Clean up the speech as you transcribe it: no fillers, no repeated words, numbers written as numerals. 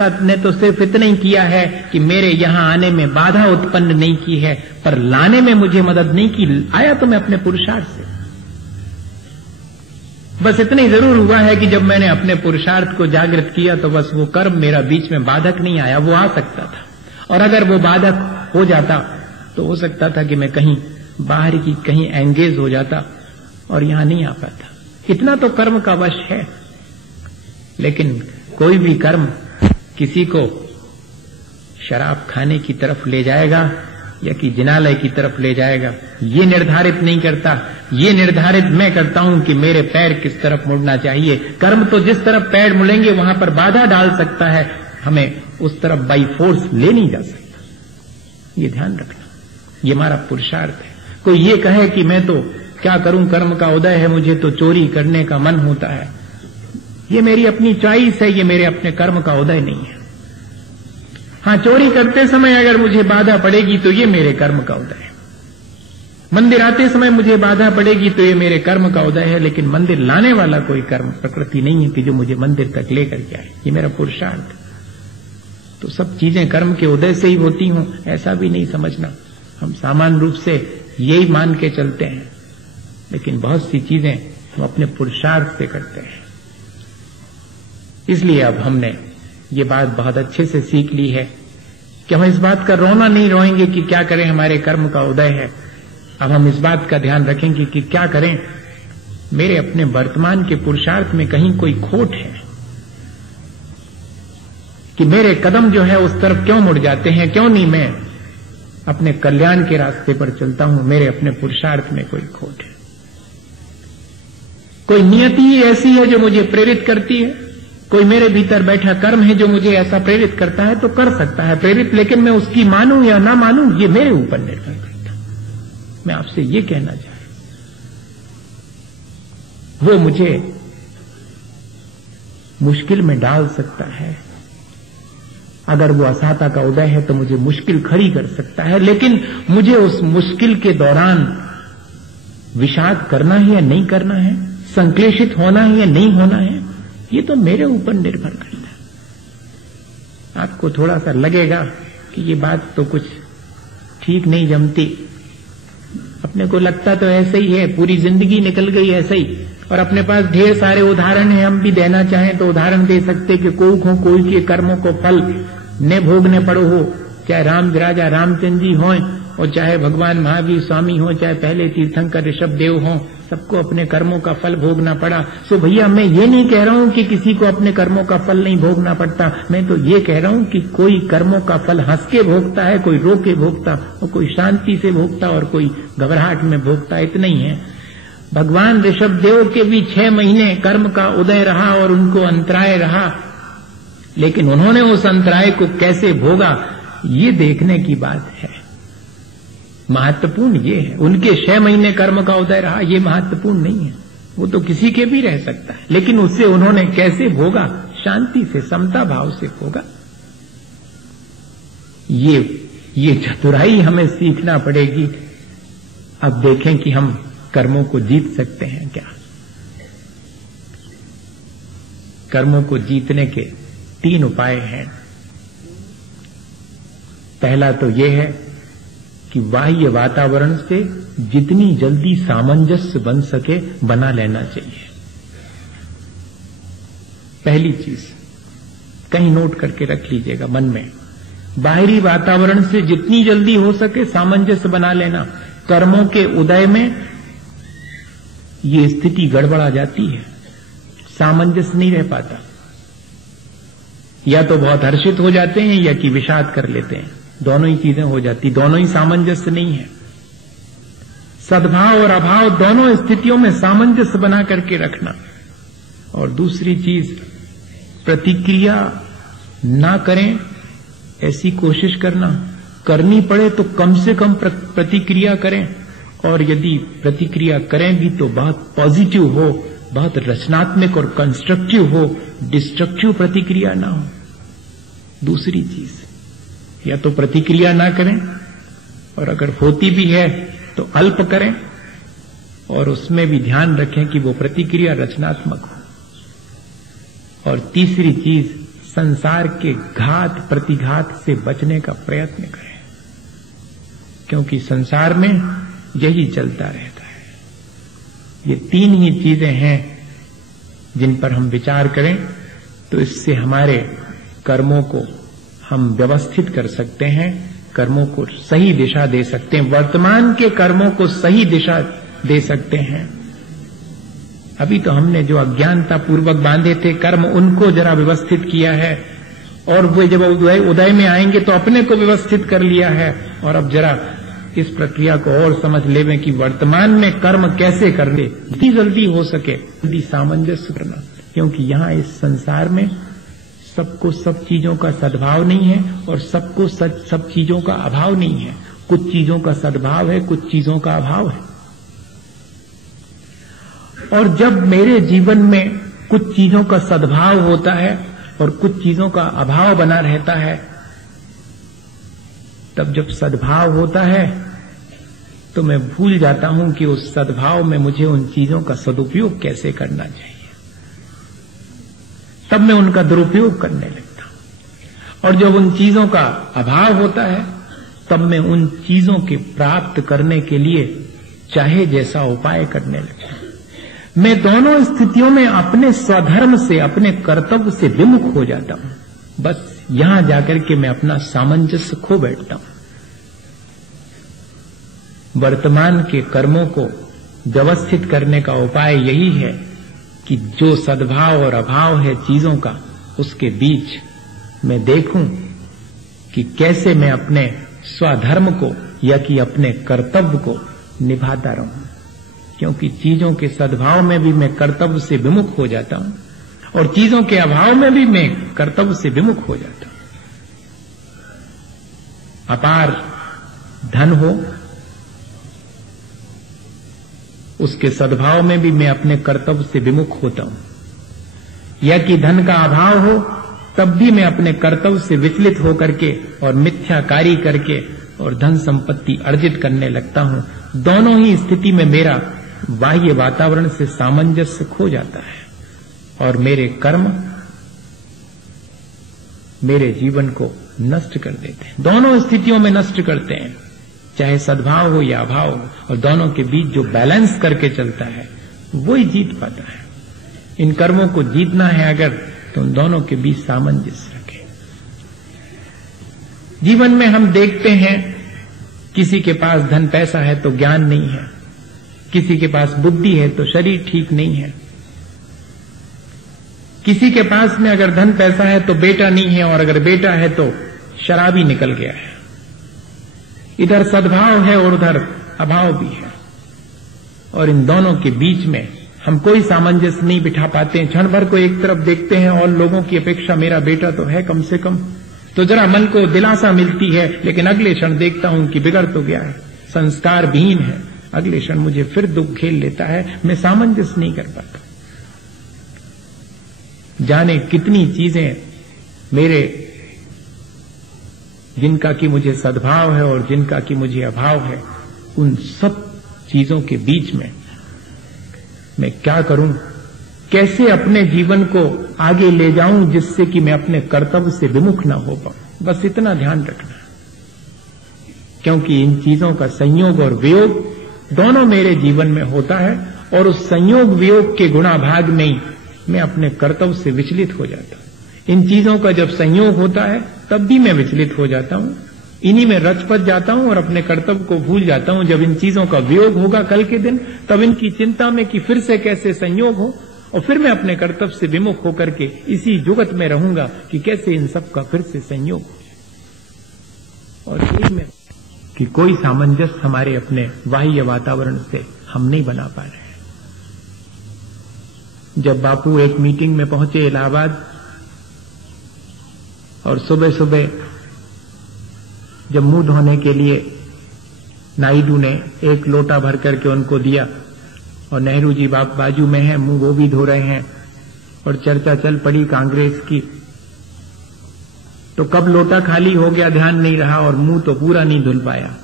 ने तो सिर्फ इतना ही किया है कि मेरे यहाँ आने में बाधा उत्पन्न नहीं की है, पर लाने में मुझे मदद नहीं की। आया तो मैं अपने पुरुषार्थ से। बस इतना ही जरूर हुआ है कि जब मैंने अपने पुरुषार्थ को जागृत किया तो बस वो कर्म मेरा बीच में बाधक नहीं आया। वो आ सकता था, और अगर वो बाधक हो जाता तो हो सकता था कि मैं कहीं बाहर की कहीं एंगेज हो जाता और यहां नहीं आ पाता। इतना तो कर्म का वश है। लेकिन कोई भी कर्म किसी को शराब खाने की तरफ ले जाएगा या कि जिनालय की तरफ ले जाएगा, ये निर्धारित नहीं करता। ये निर्धारित मैं करता हूं कि मेरे पैर किस तरफ मुड़ना चाहिए। कर्म तो जिस तरफ पैर मुड़ेंगे वहां पर बाधा डाल सकता है, हमें उस तरफ बाई फोर्स ले नहीं जा सकता। ये ध्यान रखना, ये हमारा पुरुषार्थ है। कोई ये कहे कि मैं तो क्या करूं, कर्म का उदय है, मुझे तो चोरी करने का मन होता है, ये मेरी अपनी चॉइस है, ये मेरे अपने कर्म का उदय नहीं है। हाँ, चोरी करते समय अगर मुझे बाधा पड़ेगी तो ये मेरे कर्म का उदय है। मंदिर आते समय मुझे बाधा पड़ेगी तो ये मेरे कर्म का उदय है। लेकिन मंदिर लाने वाला कोई कर्म प्रकृति नहीं है कि जो मुझे मंदिर तक लेकर के आए। ये मेरा पुरुषार्थ। तो सब चीजें कर्म के उदय से ही होती हों ऐसा भी नहीं समझना। हम सामान्य रूप से यही मान के चलते हैं, लेकिन बहुत सी चीजें हम अपने पुरुषार्थ से करते हैं। इसलिए अब हमने ये बात बहुत अच्छे से सीख ली है कि हम इस बात का रोना नहीं रोएंगे कि क्या करें, हमारे कर्म का उदय है। अब हम इस बात का ध्यान रखेंगे कि क्या करें, मेरे अपने वर्तमान के पुरुषार्थ में कहीं कोई खोट है कि मेरे कदम जो है उस तरफ क्यों मुड़ जाते हैं, क्यों नहीं मैं अपने कल्याण के रास्ते पर चलता हूं। मेरे अपने पुरुषार्थ में कोई खोट है, कोई नियति ही ऐसी है जो मुझे प्रेरित करती है, कोई मेरे भीतर बैठा कर्म है जो मुझे ऐसा प्रेरित करता है तो कर सकता है प्रेरित, लेकिन मैं उसकी मानूं या ना मानूं ये मेरे ऊपर निर्भर करता है। मैं आपसे ये कहना चाहता हूं, वो मुझे मुश्किल में डाल सकता है। अगर वो असाता का उदय है तो मुझे मुश्किल खड़ी कर सकता है, लेकिन मुझे उस मुश्किल के दौरान विषाद करना है या नहीं करना है, संक्लेशित होना है या नहीं होना है, ये तो मेरे ऊपर निर्भर करता है। आपको थोड़ा सा लगेगा कि ये बात तो कुछ ठीक नहीं जमती, अपने को लगता तो ऐसे ही है, पूरी जिंदगी निकल गई ऐसे ही, और अपने पास ढेर सारे उदाहरण हैं। हम भी देना चाहें तो उदाहरण दे सकते कि कोई के कर्मों को फल ने भोगने पड़ो हो, चाहे राम राजा रामचंद्र जी हों और चाहे भगवान महावीर स्वामी हो, चाहे पहले तीर्थंकर ऋषभ देव हों, सबको अपने कर्मों का फल भोगना पड़ा। सो भैया मैं ये नहीं कह रहा हूं कि किसी को अपने कर्मों का फल नहीं भोगना पड़ता, मैं तो ये कह रहा हूं कि कोई कर्मों का फल हंस के भोगता है, कोई रो के भोगता, और कोई शांति से भोगता और कोई घबराहट में भोगता। इतना ही है। भगवान ऋषभ देव के भी 6 महीने कर्म का उदय रहा और उनको अंतराय रहा, लेकिन उन्होंने उस अंतराय को कैसे भोगा ये देखने की बात है। महत्वपूर्ण ये है, उनके 6 महीने कर्म का उदय रहा ये महत्वपूर्ण नहीं है, वो तो किसी के भी रह सकता है, लेकिन उससे उन्होंने कैसे भोगा, शांति से समता भाव से भोगा। ये चतुराई हमें सीखना पड़ेगी। अब देखें कि हम कर्मों को जीत सकते हैं क्या। कर्मों को जीतने के 3 उपाय हैं। पहला तो यह है कि बाह्य वातावरण से जितनी जल्दी सामंजस्य बन सके बना लेना चाहिए। पहली चीज कहीं नोट करके रख लीजिएगा मन में, बाहरी वातावरण से जितनी जल्दी हो सके सामंजस्य बना लेना। कर्मों के उदय में ये स्थिति गड़बड़ा जाती है, सामंजस्य नहीं रह पाता, या तो बहुत हर्षित हो जाते हैं या कि विषाद कर लेते हैं, दोनों ही चीजें हो जाती, दोनों ही सामंजस्य नहीं है। सद्भाव और अभाव दोनों स्थितियों में सामंजस्य बना करके रखना। और दूसरी चीज, प्रतिक्रिया ना करें ऐसी कोशिश करना, करनी पड़े तो कम से कम प्रतिक्रिया करें, और यदि प्रतिक्रिया करें भी तो बहुत पॉजिटिव हो, बहुत रचनात्मक और कंस्ट्रक्टिव हो, डिस्ट्रक्टिव प्रतिक्रिया ना हो। दूसरी चीज, या तो प्रतिक्रिया ना करें, और अगर होती भी है तो अल्प करें, और उसमें भी ध्यान रखें कि वो प्रतिक्रिया रचनात्मक हो। और तीसरी चीज, संसार के घात प्रतिघात से बचने का प्रयत्न करें, क्योंकि संसार में यही चलता रहता है। ये तीन ही चीजें हैं जिन पर हम विचार करें तो इससे हमारे कर्मों को हम व्यवस्थित कर सकते हैं, कर्मों को सही दिशा दे सकते हैं, वर्तमान के कर्मों को सही दिशा दे सकते हैं। अभी तो हमने जो अज्ञानता पूर्वक बांधे थे कर्म, उनको जरा व्यवस्थित किया है, और वो जब उदय में आएंगे तो अपने को व्यवस्थित कर लिया है। और अब जरा इस प्रक्रिया को और समझ लेवें कि वर्तमान में कर्म कैसे करने, जितनी जल्दी हो सके जल्दी सामंजस्य करना, क्योंकि यहाँ इस संसार में सबको सब चीजों का सद्भाव नहीं है और सबको सब चीजों का अभाव नहीं है। कुछ चीजों का सद्भाव है, कुछ चीजों का अभाव है। और जब मेरे जीवन में कुछ चीजों का सद्भाव होता है और कुछ चीजों का अभाव बना रहता है, तब जब सद्भाव होता है तो मैं भूल जाता हूं कि उस सद्भाव में मुझे उन चीजों का सदुपयोग कैसे करना चाहिए। तब मैं उनका दुरुपयोग करने लगता हूं। और जब उन चीजों का अभाव होता है तब मैं उन चीजों के प्राप्त करने के लिए चाहे जैसा उपाय करने लगता हूं। मैं दोनों स्थितियों में अपने स्वधर्म से, अपने कर्तव्य से विमुख हो जाता हूं। बस यहां जाकर के मैं अपना सामंजस्य खो बैठता हूं। वर्तमान के कर्मों को व्यवस्थित करने का उपाय यही है कि जो सद्भाव और अभाव है चीजों का, उसके बीच मैं देखूं कि कैसे मैं अपने स्वधर्म को या कि अपने कर्तव्य को निभाता रहूं। क्योंकि चीजों के सद्भाव में भी मैं कर्तव्य से विमुख हो जाता हूं और चीजों के अभाव में भी मैं कर्तव्य से विमुख हो जाता हूं। अपार धन हो, उसके सद्भाव में भी मैं अपने कर्तव्य से विमुख होता हूं। या कि धन का अभाव हो, तब भी मैं अपने कर्तव्य से विचलित होकर के और मिथ्या कार्य करके और धन संपत्ति अर्जित करने लगता हूं। दोनों ही स्थिति में मेरा बाह्य वातावरण से सामंजस्य खो जाता है और मेरे कर्म मेरे जीवन को नष्ट कर देते हैं। दोनों स्थितियों में नष्ट करते हैं, चाहे सद्भाव हो या अभाव हो, और दोनों के बीच जो बैलेंस करके चलता है वही जीत पाता है। इन कर्मों को जीतना है अगर, तो उन दोनों के बीच सामंजस्य रखें। जीवन में हम देखते हैं किसी के पास धन पैसा है तो ज्ञान नहीं है, किसी के पास बुद्धि है तो शरीर ठीक नहीं है, किसी के पास में अगर धन पैसा है तो बेटा नहीं है, और अगर बेटा है तो शराबी निकल गया है। इधर सद्भाव है और उधर अभाव भी है, और इन दोनों के बीच में हम कोई सामंजस्य नहीं बिठा पाते हैं। क्षण भर को एक तरफ देखते हैं और लोगों की अपेक्षा मेरा बेटा तो है कम से कम, तो जरा मन को दिलासा मिलती है, लेकिन अगले क्षण देखता हूं कि बिगड़ तो गया है, संस्कार विहीन है। अगले क्षण मुझे फिर दुख घेर लेता है, मैं सामंजस्य नहीं कर पाता। जाने कितनी चीजें मेरे, जिनका कि मुझे सद्भाव है और जिनका कि मुझे अभाव है, उन सब चीजों के बीच में मैं क्या करूं, कैसे अपने जीवन को आगे ले जाऊं जिससे कि मैं अपने कर्तव्य से विमुख न हो पाऊं। बस इतना ध्यान रखना, क्योंकि इन चीजों का संयोग और वियोग दोनों मेरे जीवन में होता है, और उस संयोग वियोग के गुणाभाग में ही मैं अपने कर्तव्य से विचलित हो जाता हूं। इन चीजों का जब संयोग होता है तब भी मैं विचलित हो जाता हूं, इन्हीं में रचपच जाता हूं और अपने कर्तव्य को भूल जाता हूं। जब इन चीजों का वियोग होगा कल के दिन, तब इनकी चिंता में कि फिर से कैसे संयोग हो, और फिर मैं अपने कर्तव्य से विमुख होकर के इसी जुगत में रहूंगा कि कैसे इन सब का फिर से संयोग हो। और यही में कि कोई सामंजस्य हमारे अपने बाह्य वातावरण से हम नहीं बना पा रहे हैं। जब बापू एक मीटिंग में पहुंचे इलाहाबाद, और सुबह सुबह जब मुंह धोने के लिए नायडू ने एक लोटा भर करके उनको दिया, और नेहरू जी बाजू में हैं, मुंह वो भी धो रहे हैं, और चर्चा चल पड़ी कांग्रेस की, तो कब लोटा खाली हो गया ध्यान नहीं रहा और मुंह तो पूरा नहीं धुल पाया।